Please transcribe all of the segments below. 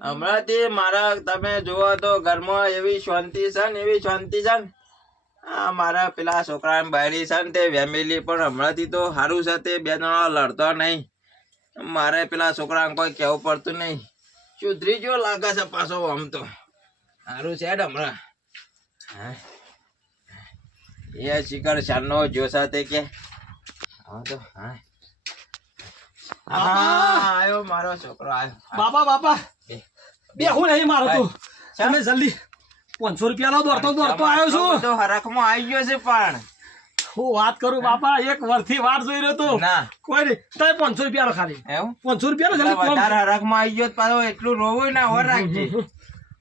હમણાંથી મારા, તમે જુઓ તો ઘરમાં એવી શાંતિ છે ને એવી શાંતિ છે ને. મારા પેલા છોકરા બાયડી છે ને તે ફેમિલી પણ હમણાંથી તો સારું છે, તે બે જણા લડતો નહીં. મારે પેલા છોકરાને કોઈ કહેવું પડતું નહીં. સુધરી જો લાગે છે પાછો આમ તો. સારું છે હમણાં. એ શિખર શાનો જોશા તે કે. હા તો મારો છોકરો આવ્યો બાપા બાપા! બે. હું નહીં મારો તું? તમે જલ્દી પાંચસો રૂપિયા નો દોડતો દોડતો આવ્યો છું. તો હરખમાં આવી ગયો છે પણ. હું વાત કરું બાપા એક વર્ષથી વાર જોઈ રહ્યો તો. ના. કોઈ નહીં તમે પાંચસો રૂપિયા નો ખાલી પાંચસો રૂપિયા નો જલ્દી વધારે હરખમાં આવી ગયો પાછો એટલું રોવું ના હોર રાખજે.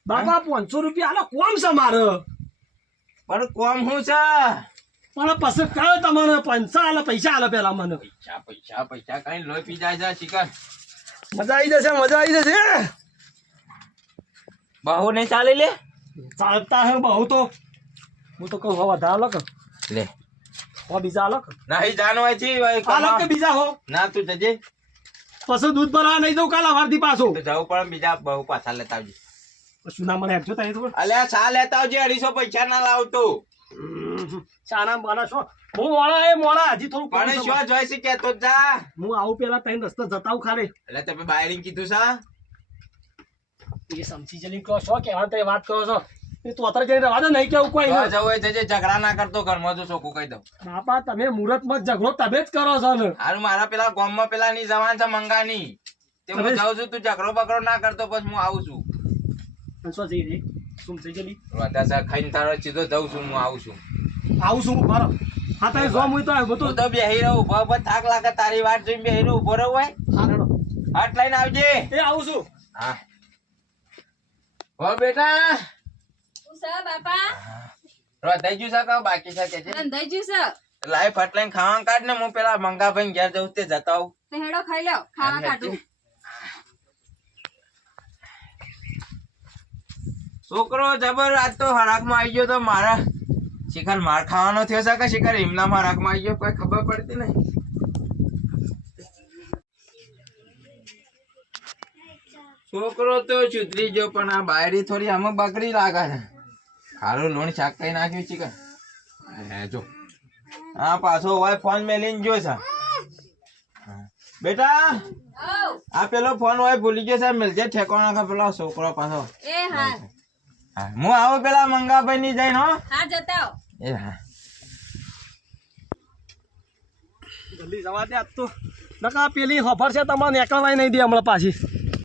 બાપા પાંચસો રૂપિયા આનો કોમ છે મારે? પણ કોમ શું છે? પણ પછી કયો તમને પૈસા આલે પૈસા આલે પેલા મને? પૈસા પૈસા પૈસા કઈ લોહી પી જાય છે શિકાર મજા આવી જશે મજા આવી જશે. બહુ નહીં ચાલે લે? ચાલતા હે બહુ તો. હું તો કહું હવા વધારે લખ લે. હો બીજા અલગ નહીં જાણવા છે આ કે બીજા હો? ના તું જજે. પછી દૂધ ભરવા નહીં જવું કાલ અવારથી પાછું. જવું પણ બીજા બહુ પાછા લેતા આવજે. શું ના મને હેઠજો તારી તો અલ્યા ચા લેતા આવજે અઢીસો પૈસા ના લાવતો ચાના બાના શું હું મોડા એ મોડા હજી થોડું પણ શું જોઈ છે કે તો જા હું આવું પેલા તઈ રસ્તા જતા ખારે એટલે તમે બાયરિંગ કીધું સા એ સમજી જલી કહો છો કે તે વાત કરો છો. એ તો અત્યારે જઈને રવા દે નહીં કેવું કોઈ તો જવું જજે ઝઘડા ના કરતો ઘરમાં જો છોકું કહી દઉં. બાપા તમે મુહૂર્તમાં ઝઘડો તમે જ કરો છો ને. હારું મારા પેલા ગામમાં પેલા ની જવાન છે મંગાની. તે હું જાઉં છું તું ઝઘડો બગડો ના કરતો પછી હું આવું છું. શું જઈ રે શું થઈ જલી વધારે ખાઈને તારો સીધો જાઉં છું હું આવું છું. આવું છું બરો હા તમે જો હું તો આવ્યો હું તો બેહી રહું ઊભો થાક લાગે તારી વાત જોઈને બેહી રહું ઊભો રહું હોય હા. હાથ લઈને આવજે. એ આવું છું. હા. હો બેટા. શું સા બાપા? રોધાઈ ગયું સા કા બાકી છે કે છે રંધાઈ જ્યું છે. લાઈ ફટ લઈને ખાવાનું કાઢ ને હું પેલા મંગા ભાઈ ઘેર જઉં તે જતા આવું. હેડો ખાઈ લો ખાવા કાઢું. છોકરો જબર આજ તો હરાકમાં આવી ગયો તો મારા શિખર માર ખાવાનો થયો છે કે શિખર એમના હરાકમાં આવી ગયો? કોઈ ખબર પડતી નહીં. છોકરો તો સુધરી ગયો પણ આ બાયડી થોડી આમાં બગડી લાગે છે. ખારું લોણ શાક કઈ નાખ્યું શિખર? હે જો. હા પાછો હોય ફોન મેલીને જો છે. બેટા આ પેલો ફોન હોય ભૂલી ગયો છે મિલજે ઠેકોણા પેલો છોકરો પાછો. એ હા. હા, હું આવું પેલા મંગાભાઈ ની જઈને હો. હા જતા એ હા. જલ્દી જવા દે તો નકા પેલી હોફર છે તમારે નીકળવાય નહીં દે હમણાં પાછી.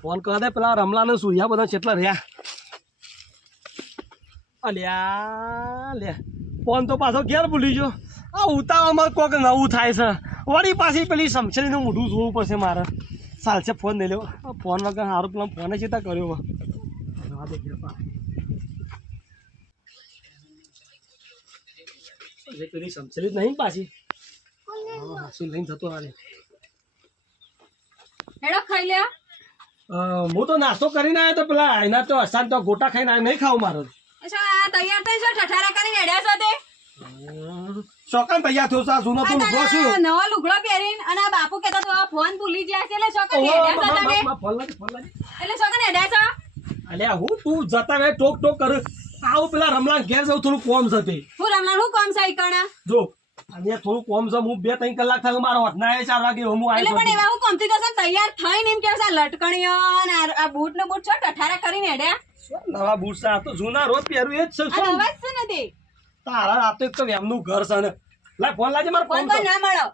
ફોન કહે દે પેલા રમલા ને સૂર્યા બધા કેટલા રહ્યા. અલ્યા લે ફોન તો પાછો ઘેર ભૂલી ગયો. આ ઉતાવળમાં કોક નવું થાય છે. વળી પાછી પેલી સમછેલીનું મોઢું જોવું પડશે મારે. ચાલશે ફોન નહીં લેવો. ફોન વગર સારું પેલા ફોને ચેતા કર્યો. એટલે પેલી સમછેલી નહીં પાછી. હાસુ લઈને જતો હાલે હેડો ખાઈ લે હું તો નાસ્તો કરીને આવ્યો તો પેલા એના તો અસાન તો ગોટા ખાઈને આવ્યો નહીં ખાવું મારે. તૈયાર થઈ છો ઠઠારા કરીને હેડ્યા છો તે? ચોકન તૈયાર થયો છું આ જૂનો આ છું. નવો લુગડો પહેરીને અને આ બાપુ કહેતા તો આ ફોન ભૂલી ગયા છે એટલે શોકન હેડ્યા છો તમે? મા- મા- ફોન લાગે, ફોન લાગે. એટલે શોકન હેડ્યા છો? અલ્યા હું તું જતા ટોક ટોક કર. આવું પેલા રમલા ઘેર જવું થોડું કોમ છે તે. હું રમણાર હું કોમ છે કણા? જો અહીંયા થોડું કોમ છે હું બે ત્રણ કલાક થાય મારો હોટના એ ચાર વાગે હું એટલે પણ એવા હું કોમથી તો ને તૈયાર થઈને એમ કેવું છે આ લટકણીઓ અને આ- બૂટ ને બૂટ છો ઠઠારા કરીને હેડ્યા નવા બૂટ છે? આ તો જૂના રોજ પહેરું એ જ છે શું? નવા છે નથી તારા આ તો એક તો એમનું ઘર છે ને. લાય ફોન લાજે મારો ફોન ફોન તો ના મળો.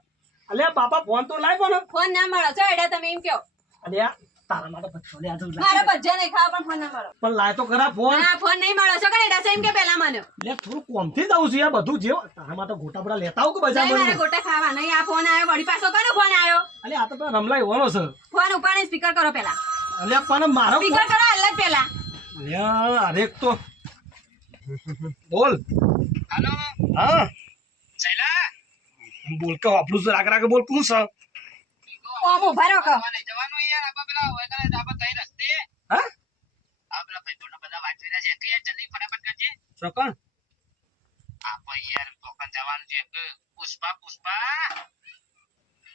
અલ્યા બાપા ફોન તો લાય ફોન ફોન ના મળો. છો હેડ્યા તમે એમ કયો અલ્યા તારા માટે બચ્ચો લે આ મારા ભજ્જા નહીં ખાવા પણ ફોન ના મળો. પણ લાય તો ખરા ફોન. ના ફોન નહીં મળો. છો કઈ હેડ્યા એમ કે પેલા મને? લે થોડું કોમથી જ છું યાર બધું જેવું. તારા માટે ગોટા બડા લેતા આવું કે નહીં મારે બજારમાં ગોટા ખાવા નહીં. આ ફોન આવ્યો વળી પાછો કનો ફોન આવ્યો? અલે આ તો પેલા રમલાઈ ઓનો છે. ફોન ઉપાડીને સ્પીકર કરો પેલા. અલે પણ મારો સ્પીકર કરો અલગ પેલા. અલ્યા હરેક તો બોલ. હા. બોલ કે આપણું છે રાગ રાગ બોલ કું છે? ઓમ જવાનું છે. પુષ્પા પુષ્પા.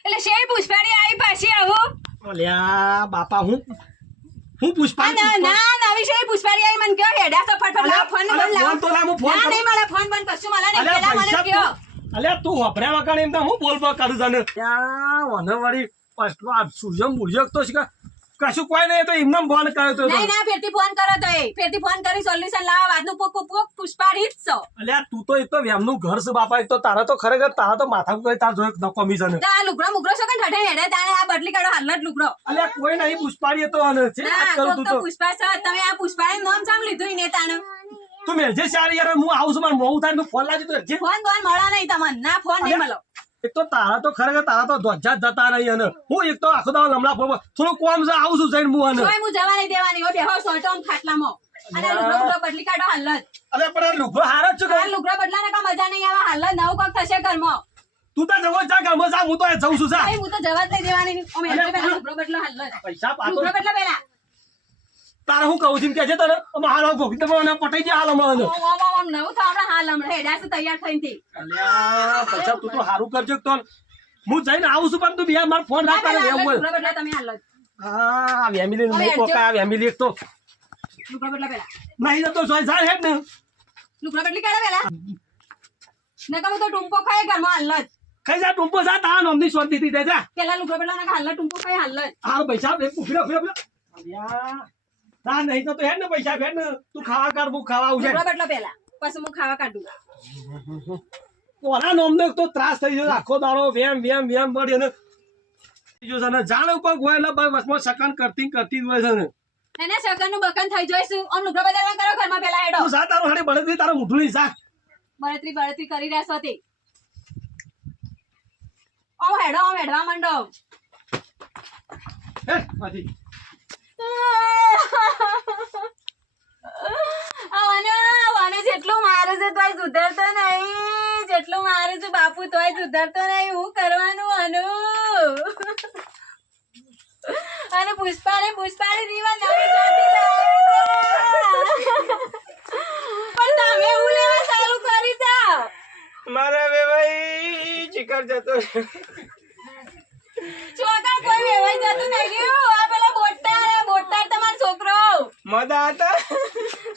એટલે શેય પુષ્પાડી આવી પાછી આવું. અલ્યા બાપા હું હું પુષ્પા ના ના નવી શેય પુષ્પાડી આવી મને કયો હેડા તો ફટફટ લાવો ફોન બંધ લાવો. ફોન તો લાવ, હું ફોન ના નહીં મળે ફોન બંધ કશું મળે નહીં પેલા મને કયો. તું અલ્યા તું વપરાય વગર એમ તો હું બોલ બોલ કરું તને ત્યાં વને વળી ફર્સ્ટ વાર સૂર્ય મૂર્યક તો છે કશું કોઈ નહીં તો એમને ફોન કર્યો તો નહીં ના ફેરથી ફોન કરો તો એ. ફેરથી ફોન કરી સોલ્યુશન લાવો વાતનું પુક પુક પુક પુષ્પાડી જ છો અલ્યા તું તો એક તો વેમનું ઘર છે બાપા એક તો તારા તો ખરેખર તારા તો માથા કોઈ તાર જોઈ ન કમિશન તો આ લુગડો મુગડો છો કે ઠઠે હેડે તારે આ બદલી કાઢો હાલ જ લુગડો. અલ્યા કોઈ નહીં પુષ્પાડી તો અને છે આ કરું તું તો તો. પુષ્પા છો તમે આ પુષ્પાને નામ સામ લીધું ઈ ને તાને તું મેલજે સારી યાર હું આવું છું મારું મોં થાય તો ફોન લાજી તો ફોન ફોન મળા નહીં તમને. ના ફોન નહીં મળો એક તો તારા તો ખરેખર તારા તો ધ્વજા જ જતા નહીં અને હું એક તો આખો દાડો લમડા ફોન થોડું કોમ છે આવું છું જઈને હું અને હું જવા નહીં દેવાની હો બેહો સોટો આમ ખાટલામાં. આ લુગડો બદલી કાઢો હાલ જ અરે પણ લુગડો હારો છે આ લુગડો બદલાને કા મજા નહીં આવે? હાલ નવ કોક થશે ઘરમાં. તું તો જવો જા ઘરમાં જા હું તો જઉં છું જા. હું તો જવા જ નહીં દેવાની. અમે અરે લુગડો બદલો હાલત. પૈસા પાતો લુગડો બદલો પહેલા. તારે હું કહું છું? કે છે તને? હાલ ગોખી તમે પટાઈ જાય હાલ હમણાં નવું તો હમણાં હાલ હમણાં. હેડા છે તૈયાર થઈને થી. અલ્યા તું તો સારું કરજો તો હું જઈને આવું છું પણ તું બે મારો ફોન ના, રાખ તારે જ એમ બોલ તમે હાલ હા વેમિલી નું કોકા વેમિલી તો. બદલો નહીં તો સોય જાય હેડ ને. લુકડા બદલી કાઢે પેલા તો ટૂંપો ખાઈ ઘરમાં હાલ જ. કઈ જા ટુંપો જા તા નોમની શાંતિ થી દે જા. પેલા લુકડા બદલો નકર હાલ ટુંપો ખાઈ હાલ જ. હાલ પૈસા બે ઊભી ઊભી ઊભી અલ્યા. તા નહીં તો હેડ ને પૈસા ફેર ને. તું ખાવા કર હું ખાવા આવું છે. લુગડો બદલો પહેલા. પછી હું ખાવા કાઢું. ઓના નોમને તો ત્રાસ થઈ ગયો આખો દાડો વેમ વેમ વેમ પડી અને જો છે. ને જાણ ઉપર ગોય એટલે ભાઈ વસમાં સકન કરતી કરતી હોય છે ને. એને સકનનું બકન થઈ જોઈશું. આમ લુગડો બદલવા કરો ઘરમાં પેલા હેડો. જા તારું હાડે બળતરી તારું મોઢું નહીં જા. બળતરી બળતરી કરી રહ્યા છો તે. આમ હેડો આમ હેડવા માંડો. હે માંથી જેટલું મારું છે તોય સુધરતો નહીં. જેટલું મારું છું બાપુ તોય સુધરતો નહીં. હું કરવાનું આનું અને પુષ્પાને પુષ્પાને દીવા નવી ચોથી પણ તમે એવું લેવા ચાલુ કરી તા મારા ચિકર જતો ચોકા કોઈ વેવાઈ જતું નહીં રહ્યું આ પેલા બોટાર આ બોટાર તમારો છોકરો મદા હતા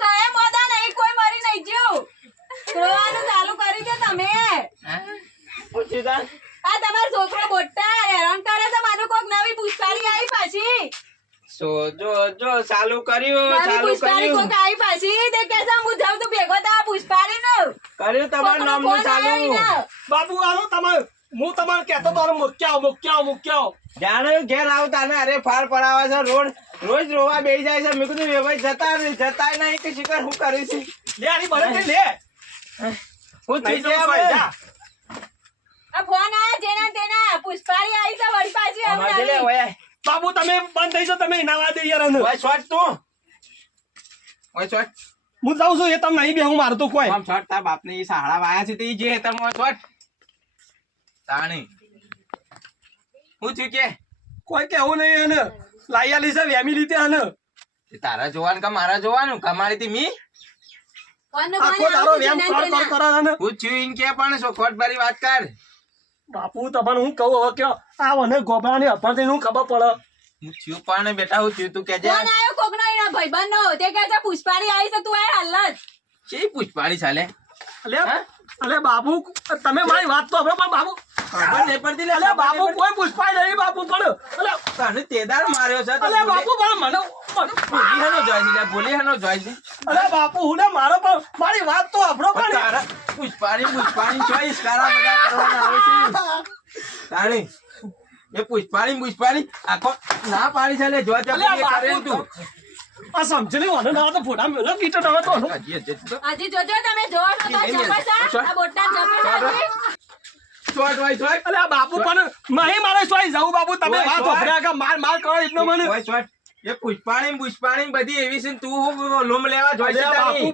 કાંઈ મદા નહીં કોઈ મરી નહીં જ્યું રોવાનું ચાલુ કરી દે તમે. પૂછ્યું તા આ તમાર છોકરો બોટાર હેરાન કરે છે મારું કોક નવી પુષ્પારી આવી પાછી. સો જો જો ચાલુ કર્યું ચાલુ કર્યું. કોક આવી પાછી. તે કે હું જાઉં તું ભેગો તા પુષ્પારી નું કર્યું તમારું નામનું ચાલુ. બાપુ આવો તમારે. હું તમારે કેતો તારો મૂક્યા મૂક્યા મૂક્યા જાણે ઘેર આવતા ને અરે ફાર પડાવે છે રોડ રોજ રોવા બેસી જાય છે. મેં કીધું એ ભાઈ જતા નહીં જતા નહીં કે શિકાર હું કરીશ લે આની બળદ લે. હું થઈ જાય. આ ફોન આયા જેના તેના. પુષ્પારી આવી છે વળી પાછી આવું અમારે લે ઓય બાપુ તમે બંધ થઈ જાઓ તમે નાવા દે યાર. ઓય શોટ તું. ઓય શોટ. હું જાઉં છું એ તમને નહીં બે હું મારતો કોઈ. આમ શોટ તાર બાપને ઈ સાહડા વાયા છે તે જે તમે શોટ. તાણી. હું થયું કે? કોઈ કેવું નહીં એને. લાઈ આલી છે વેમી લીધે આને તારા જોવાનું કે મારા જોવાનું? કમાડી તી મી? આખો ફોન વેમ જેના કર કર તેના. કરે અને હું થયું ઈન કે પણ સોખવટ ભરી વાત કર? બાપુ તમને હું કહું હવે કે આ મને ગોબરાની અપરથી હું ખબર પડે? હું થયું પણ બેટા હું થયું તું કેજે ફોન આવ્યો કોકનો એના. તે કે છે પુષ્પારી આવી છે તું આ હાલ જ ચાલે? અલે બાબુ તમે મારી વાત તો હવે પણ બાબુ. ખબર નહીં પડતી લે અલે બાબુ કોઈ પુષ્પાય નહીં બાપુ પણ. અલે તને તેદાર માર્યો છે અલે બાપુ પણ મને ભૂલી હેનો જોઈ છે લે, ભૂલી જોઈ છે. અલે બાપુ હું ને મારો પણ મારી વાત તો અભરો પણ પણ તારા પુષ્પાણી પુષ્પાણી ચોઈસ કારા બધા કરવાના આવે છે? તાણી એ પુષ્પાણી પુષ્પાણી આખો ના પાડી છે લે જો તે અલે આ એ કરે તું આ સમજે મને ના તો ફોટા મેલો કીટો ના તો હજી જોજો તમે જો છો તો નહીં. આ ચોટ વાય ચોટ અલે બાપુ પણ નહીં મારે સોય જવું બાપુ તમે વાત. અભર્યા કે માર માર કરો એટલો મને. ચોટ એ પુષ્પાણી પુષ્પાણી બધી એવી છે તું લોમ લેવા જોઈ છે બાપુ તારી.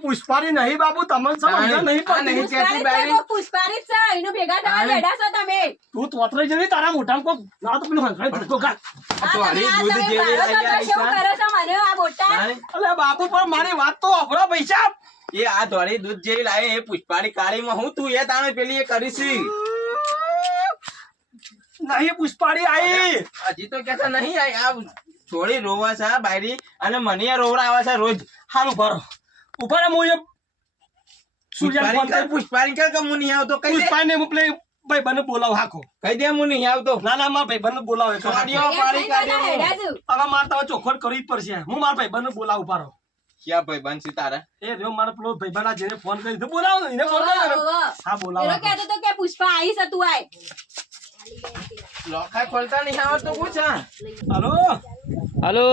નહીં બાપુ તમને સમજ નહીં આ નહીં પડતી કહેતી પુષ્પારી જ છે, બારી. કોક છે. એનું ભેગા થવા બેઠા છો તમે તું તોતરાઈ જવી તારા મોઢામાં કોક ના તો પેલું હંકાઈ ધક્કો ખા તો દૂધ જેવી મારો છો તો આઈ કેવું આવી મને આ બોટાદ? અલે બાપુ પણ મારી વાત તો અભરો પૈસા એ આ ધોળી દૂધ જેવી લાવે એ પુષ્પાની કાળીમાં હું તું એ તાણે પેલી એ કરીશી નહીં પુષ્પાણી આઈ હજી તો કેતા નહીં આ આ થોડી રોવા છે બાયરી અને મને આ રોવડાવે છે રોજ. હાલ ઊભા ઊભા રહો હું પુષ્પાની કે કે હું નહીં આવતો કઈ પુષ્પાને હું પેલી ભાઈ બને બોલાવ હાકો. કઈ દે હું નહીં આવતો. ના ના મારા ભાઈ બને બોલાવ એક હાકો. કાઢ્યો કાઢે હવે મારતા ચોખવટ કરવી પડશે. હું મારા ભાઈ બને બોલાવ પારો ક્યાં ભાઈ બનસી તારા? એ રહ્યો મારો પેલો ભાઈ બના જેને ફોન કરી દીધો બોલાવો એને ફોન કર્યો. હા બોલાવો એનો કહેતો તો કે પુષ્પા આવીશ તું આય. લોખા ખોલતા નહીં આવડતું પૂછ હલો? હલો?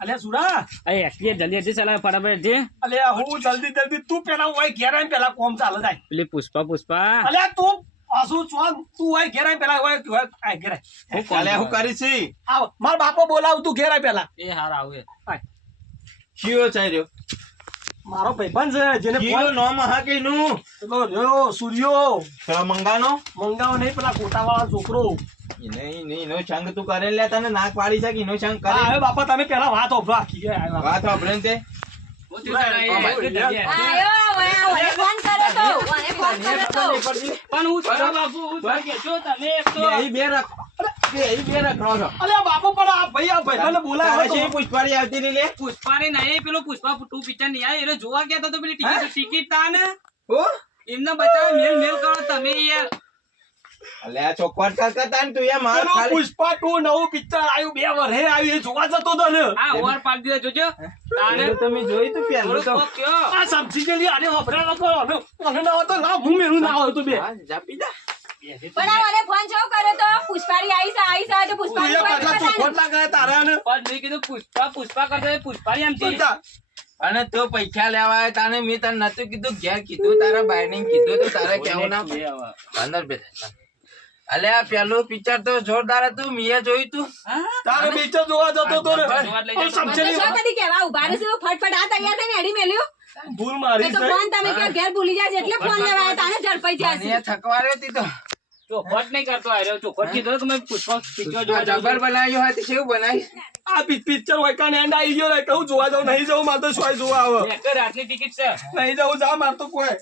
અલ્યા સુરા? અરે એસપીએ જલ્દી જલ્દી ચલાવે ફટાફટ જે અલ્યા હું જલ્દી જલ્દી તું પેલા હોય ઘેર આવીને પેલા કોમ ચાલે જાય. પેલી પુષ્પા પુષ્પા. અલ્યા તું આસુ ચોન તું હોય ઘેર આવીને પેલા હોય આ ઘેર હું કાલે હું કરીશી આવ મારા બાપો બોલાવ તું ઘેર આય પેલા. એ હાર આવે. કયો છે રહ્યો મારો ભાઈબંધ છે જેને કયો નો નું પેલો રહ્યો સૂર્યો. પેલા મંગાનો. મંગાવો નહીં પેલા કોટાવાળા છોકરો. નહીં નહીં નો છંગ તું કરે લે તને નાક પાડી છે કે એનો છંગ કરે? હવે બાપા તમે પેલા વાત આખી વાત સાંભળે ને તે? આયો વયા વયા ફોન કરે તો મને ફોન કરે તો. પણ હું બાપુ હું છું કે છો તમે એક તો બે રખ. અલ્યા બાપુ પણ આ ભાઈ આ ભાઈબંધને બોલાવે છે. પુષ્પારી આવતી નહીં લે. પુષ્પાને નહીં પેલો પુષ્પા ટુ પિક્ચર નહીં આવે એટલે જોવા ગયા તો પેલી ટિકિટ ટિકિટ તા ને. એમને બચાવે મેલ મેલ કરો તમે યાર અલે આ ચોખવટ કરતા તું એ માર ખાલી. પુષ્પા ટુ નવું પિક્ચર આવ્યું બે વર્ષે આવ્યું જોવા જતો હતો ને. આ ઓવર પાડી દીધા જોજો. તારે તમે જોયું તું પેલું તો? આ સબ્જી આને અને અને ના હોતો ના હું મેળું ના હોય તો બે. જા. પીધા. પણ મને ફોન છો કરે તો? પુષ્પાડી આવીશ આવીશ આ તો તું પુષ્પાડી એ પાછા ચોખવટ ના. કરે તારા ને પણ મેં કીધું પુષ્પા પુષ્પા કરતા પુષ્પાની આમ છે. અને તો પૈસા લેવા તાને મેં તને નતું કીધું. ઘેર કીધું તારા બાયડીને કીધું તો તારે કેવું ના. અંદર બે અલે આ પેલું પિક્ચર તો જોરદાર હતું મેં જોયું તું? તારે પિક્ચર જોવા જતો તો ને. કદી ઊભા રહેશે ફટફટ આ તૈયાર થઈને એડી મેલ્યું? ભૂલ મારી તો ફોન તમે કે ઘેર ભૂલી જાય એટલે ફોન લેવા તાને ઝડપાઈ જાય જાય થકવાર્યો હતી તો. ચોખવટ નહીં કરતો આર્યો ચોખવટ કીધો કે મેં પુષ્પા પિક્ચર જોવા જબર બનાવ્યો હોય તો કેવું બનાવી આ પિક્ચર હોય કાને એન્ડ આવી ગયો રે કહું જોવા જાઉં નહીં જાવ માર તો સોય જોવા આવે. એક રાતની ટિકિટ છે. નહીં જાવ જા માર તો કોઈ.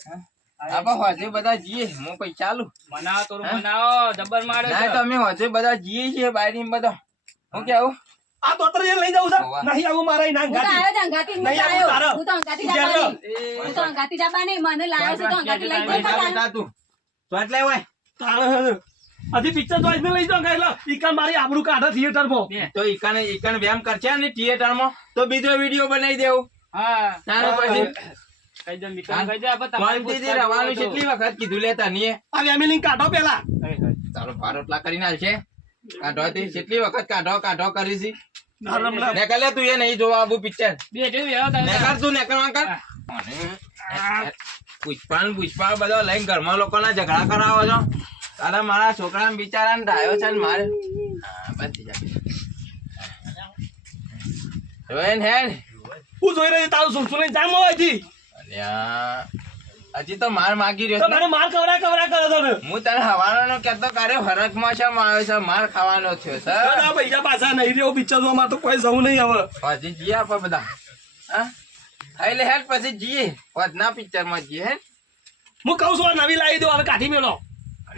હોજે બધા જીએ હું પૈસા ચાલુ. મનાવો તો મનાવો જબર મારે ના તો અમે હોજે બધા જીએ છીએ બાયડી બધા. હું કેવું આ દોતર લઈ જાઉં છે નહીં આવું મારા ના હું તો આવ્યો તો અંગાથી જ નહીં આવ્યો. આવું તારે. હું તો અંગાથી તું હું તો અંગાથી જવાની. મને લાવ્યો છે તો અંગાથી લઈ જઈ પૈસા પોતાનો. લેતા તું. ચોટ લે હોય હજી પિક્ચર જોઈ ને લઈ જાઉં એટલે ઈકા મારી આબરૂ કાઢે થિયેટરમાં બે. તો ઈકણ વ્યાયામ કરશે ને થિયેટરમાં તો બીજો વીડિયો બનાવી દેવું. હા. તારે પછી કેટલી વખત કીધું લેતા નહીં આ ફેમિલી કાઢો પેલા. તારો બારોટલા કરીને આવશે કાઢો તે કેટલી વખત કાઢો કાઢો કરી છે. ના રમલા. તું એ નહીં જોવા આવું પિક્ચર નેકર તું પુષ્પા ને પુષ્પા બધા લઈને ઘરમાં લોકોના ઝઘડા કરાવો છો. તારા મારા છોકરા બિચારા ને ડાયો છે ને મારે. જોઈ ને હેડ. હું જોઈ રહ્યો તારું સુનસુન જામ મોવાથી અલ્યા, હજી તો માર માગી રહ્યો મને માર કવરા કવરા કરો તમે. હું તને હવાનો કેતો કાર્યમાં છે આવ્યો છે? માર ખાવાનો થયો સર ના પૈસા પાછા નહીં રહ્યો બિચારો માં તો કોઈ જવું નહીં હવે. પછી જઈએ આપણે બધા. હા? એટલે લે હેડ પછી જઈએ વધના પિક્ચરમાં જઈએ હે હું કહું છું નવી લાવી દો હવે કાઢી મેલો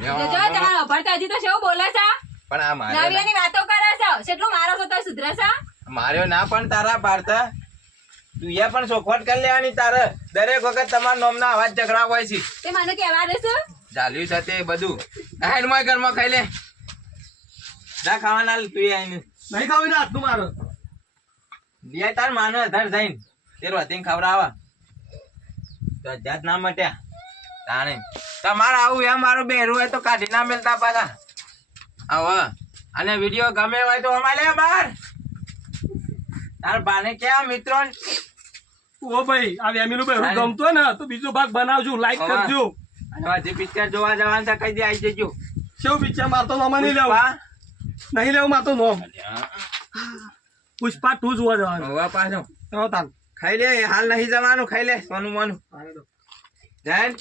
જો તમારા અભરતા હજી તો શું બોલે છે? પણ આ મારે નવી વાતો કરે છે? કેટલું મારો છો તો સુધરે છે? માર્યો ના પણ તારા ભારતા તું એ પણ ચોખવટ કરી લેવાની તારે. દરેક વખત તમારા નોમના અવાજ ઝઘડા હોય છે. તે મને કહેવા દેશે ચાલ્યું છે તે બધું. હેડમાં ઘરમાં ખાઈ લે. ના ખાવાના તું આઈને. નહીં ખાવી ના તું મારો. બે તાર માનો અધાર જઈને તે રોતીને ખવડાવા. તો જાત ના મટ્યા. તાણે. તમારે આવું એમ મારું બેરું હોય તો કાઢી ના મેલતા પાછા. આવો. અને વીડિયો ગમે હોય તો અમારે લે બાર તાર બાને ક્યાં મિત્રો ઓ ભાઈ આ વેમીનું ભાઈ. ગમતો ને તો બીજો ભાગ બનાવજો લાઈક કરજો. હજી પિક્ચર જોવા જવાનું તો કઈ દે આવી જજો. શું પિક્ચર મારતો નોમાં નહીં લેવું. નહીં લેવું મારતો નોમ. પુષ્પા ટુ જોવા જવાનું. હોવા પાછો. તો તાલ ખાઈ લે હાલ નહીં જવાનું ખાઈ લે સોનું મોનું. જાય